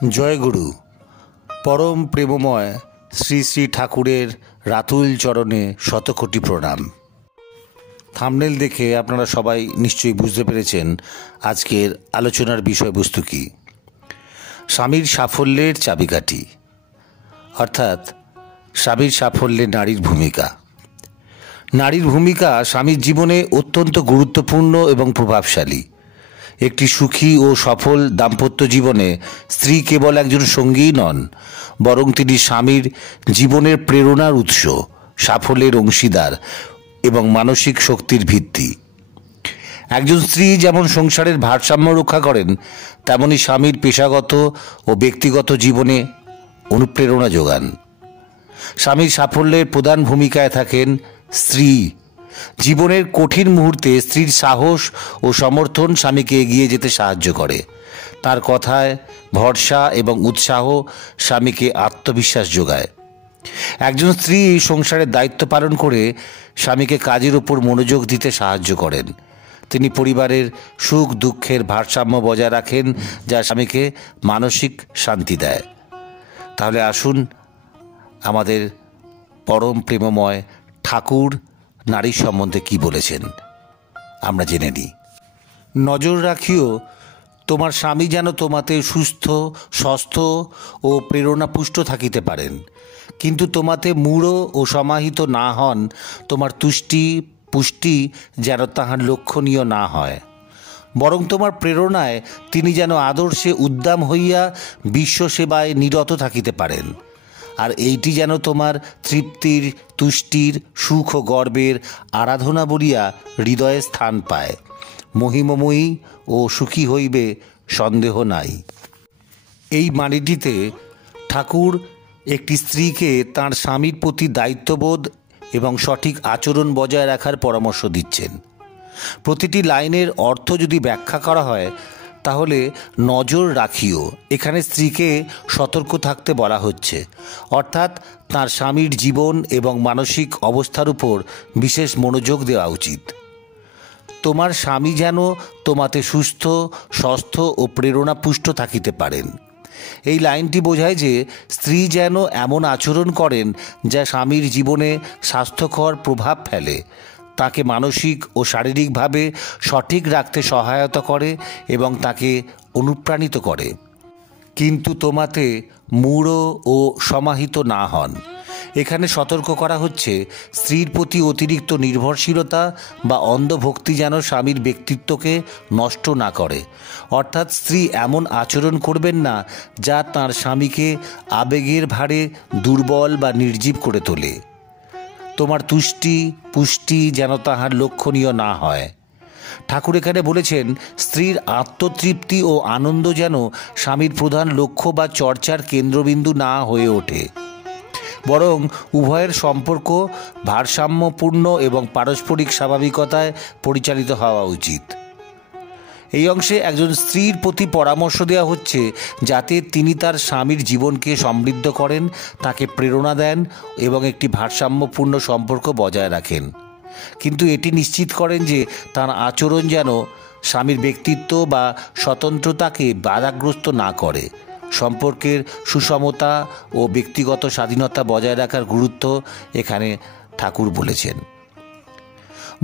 জয়গুরু পরম প্রেমময় শ্রী শ্রী ঠাকুরের রাতুল চরণে শতকোটি প্রণাম। থাম্বনেল দেখে আপনারা সবাই নিশ্চয়ই বুঝতে পেরেছেন আজকের আলোচনার বিষয়বস্তু কী। স্বামীর সাফল্যের চাবিকাঠি, অর্থাৎ স্বামীর সাফল্যে নারীর ভূমিকা। নারীর ভূমিকা স্বামীর জীবনে অত্যন্ত গুরুত্বপূর্ণ এবং প্রভাবশালী। একটি সুখী ও সফল দাম্পত্য জীবনে স্ত্রী কেবল একজন সঙ্গীই নন, বরং তিনি স্বামীর জীবনের প্রেরণার উৎস, সাফল্যের অংশীদার এবং মানসিক শক্তির ভিত্তি। একজন স্ত্রী যেমন সংসারের ভারসাম্য রক্ষা করেন, তেমনি স্বামীর পেশাগত ও ব্যক্তিগত জীবনে অনুপ্রেরণা যোগান। স্বামীর সাফল্যের প্রধান ভূমিকায় থাকেন স্ত্রী। জীবনের কঠিন মুহূর্তে স্ত্রীর সাহস ও সমর্থন স্বামীকে এগিয়ে যেতে সাহায্য করে। তার কথায় ভরসা এবং উৎসাহ স্বামীকে আত্মবিশ্বাস যোগায়। একজন স্ত্রী সংসারের দায়িত্ব পালন করে স্বামীকে কাজের উপর মনোযোগ দিতে সাহায্য করেন। তিনি পরিবারের সুখ দুঃখের ভারসাম্য বজায় রাখেন, যা স্বামীকে মানসিক শান্তি দেয়। তাহলে আসুন আমাদের পরম প্রেমময় ঠাকুর নারী সম্বন্ধে কি বলেছেন আমরা জেনে নিই। নজর রাখিও তোমার স্বামী যেন তোমাতে সুস্থ, স্বাস্থ্য ও প্রেরণাপুষ্ট থাকিতে পারেন, কিন্তু তোমাতে মূঢ় ও সমাহিত না হন। তোমার তুষ্টি পুষ্টি যেন তাহার লক্ষণীয় না হয়, বরং তোমার প্রেরণায় তিনি যেন আদর্শে উদ্দাম হইয়া বিশ্বসেবায় নিরত থাকিতে পারেন। আর এইটি যেন তোমার তৃপ্তির, তুষ্টির, সুখ ও গর্বের আরাধনা বলিয়া হৃদয়ে স্থান পায়। মহিমময়ী ও সুখী হইবে, সন্দেহ নাই। এই বাণীটিতে ঠাকুর একটি স্ত্রীকে তাঁর স্বামীর প্রতি দায়িত্ববোধ এবং সঠিক আচরণ বজায় রাখার পরামর্শ দিচ্ছেন। প্রতিটি লাইনের অর্থ যদি ব্যাখ্যা করা হয়, তাহলে নজর রাখিও এখানে স্ত্রীকে সতর্ক থাকতে বলা হচ্ছে, অর্থাৎ তার স্বামীর জীবন এবং মানসিক অবস্থার উপর বিশেষ মনোযোগ দেওয়া উচিত। তোমার স্বামী যেন তোমাতে সুস্থ, স্বাস্থ্য ও প্রেরণাপুষ্ট থাকিতে পারেন। এই লাইনটি বোঝায় যে স্ত্রী যেন এমন আচরণ করেন যা স্বামীর জীবনে স্বাস্থ্যকর প্রভাব ফেলে, তাকে মানসিক ও শারীরিকভাবে সঠিক রাখতে সহায়তা করে এবং তাকে অনুপ্রাণিত করে, কিন্তু তোমাতে মূঢ় ও সমাহিত না হন। এখানে সতর্ক করা হচ্ছে স্ত্রীর প্রতি অতিরিক্ত নির্ভরশীলতা বা অন্ধভক্তি যেন স্বামীর ব্যক্তিত্বকে নষ্ট না করে। অর্থাৎ স্ত্রী এমন আচরণ করবেন না যা তাঁর স্বামীকে আবেগের ভারে দুর্বল বা নির্জীব করে তোলে। তোমার তুষ্টি পুষ্টি যেন তাহার লক্ষণীয় না হয়। ঠাকুর এখানে বলেছেন স্ত্রীর আত্মতৃপ্তি ও আনন্দ যেন স্বামীর প্রধান লক্ষ্য বা চর্চার কেন্দ্রবিন্দু না হয়ে ওঠে, বরং উভয়ের সম্পর্ক ভারসাম্যপূর্ণ এবং পারস্পরিক স্বাভাবিকতায় পরিচালিত হওয়া উচিত। এই অংশে একজন স্ত্রীর প্রতি পরামর্শ দেওয়া হচ্ছে যাতে তিনি তার স্বামীর জীবনকে সমৃদ্ধ করেন, তাকে প্রেরণা দেন এবং একটি ভারসাম্যপূর্ণ সম্পর্ক বজায় রাখেন, কিন্তু এটি নিশ্চিত করেন যে তার আচরণ যেন স্বামীর ব্যক্তিত্ব বা স্বতন্ত্রতাকে বাধাগ্রস্ত না করে। সম্পর্কের সুষমতা ও ব্যক্তিগত স্বাধীনতা বজায় রাখার গুরুত্ব এখানে ঠাকুর বলেছেন।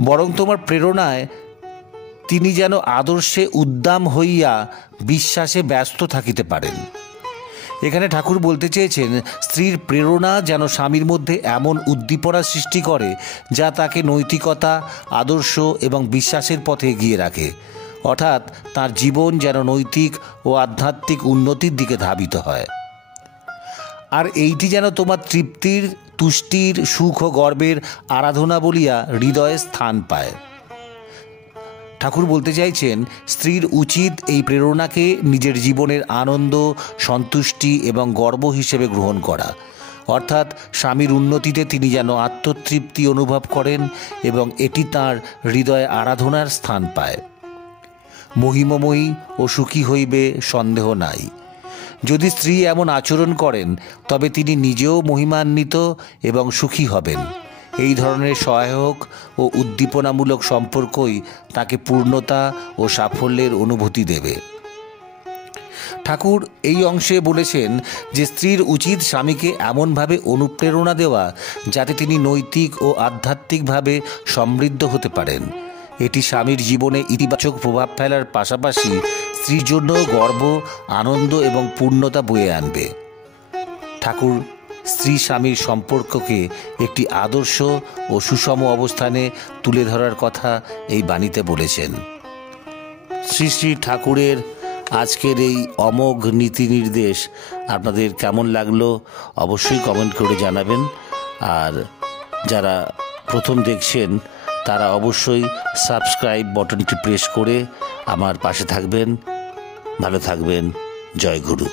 বরং তোমার প্রেরণায় তিনি যেন আদর্শে উদ্দাম হইয়া বিশ্বাসে ব্যস্ত থাকিতে পারেন। এখানে ঠাকুর বলতে চেয়েছেন স্ত্রীর প্রেরণা যেন স্বামীর মধ্যে এমন উদ্দীপনা সৃষ্টি করে যা তাকে নৈতিকতা, আদর্শ এবং বিশ্বাসের পথে এগিয়ে রাখে, অর্থাৎ তার জীবন যেন নৈতিক ও আধ্যাত্মিক উন্নতির দিকে ধাবিত হয়। আর এইটি যেন তোমার তৃপ্তির, তুষ্টির, সুখ ও গর্বের আরাধনা বলিয়া হৃদয়ে স্থান পায়। ঠাকুর বলতে চাইছেন স্ত্রীর উচিত এই প্রেরণাকে নিজের জীবনের আনন্দ, সন্তুষ্টি এবং গর্ব হিসেবে গ্রহণ করা, অর্থাৎ স্বামীর উন্নতিতে তিনি যেন আত্মতৃপ্তি অনুভব করেন এবং এটি তাঁর হৃদয়ে আরাধনার স্থান পায়। মহিমময়ী ও সুখী হইবে, সন্দেহ নাই। যদি স্ত্রী এমন আচরণ করেন তবে তিনি নিজেও মহিমান্বিত এবং সুখী হবেন। এই ধরনের সহায়ক ও উদ্দীপনামূলক সম্পর্কই তাকে পূর্ণতা ও সাফল্যের অনুভূতি দেবে। ঠাকুর এই অংশে বলেছেন যে স্ত্রীর উচিত স্বামীকে এমনভাবে অনুপ্রেরণা দেওয়া যাতে তিনি নৈতিক ও আধ্যাত্মিকভাবে সমৃদ্ধ হতে পারেন। এটি স্বামীর জীবনে ইতিবাচক প্রভাব ফেলার পাশাপাশি স্ত্রীর জন্য গর্ব, আনন্দ এবং পূর্ণতা বয়ে আনবে। ঠাকুর স্ত্রী স্বামীর সম্পর্ককে একটি আদর্শ ও সুষম অবস্থানে তুলে ধরার কথা এই বাণীতে বলেছেন। শ্রী শ্রী ঠাকুরের আজকের এই অমোঘ নীতি নির্দেশ আপনাদের কেমন লাগলো অবশ্যই কমেন্ট করে জানাবেন। আর যারা প্রথম দেখছেন তারা অবশ্যই সাবস্ক্রাইব বাটনটি প্রেস করে আমার পাশে থাকবেন। ভালো থাকবেন। জয় গুরু।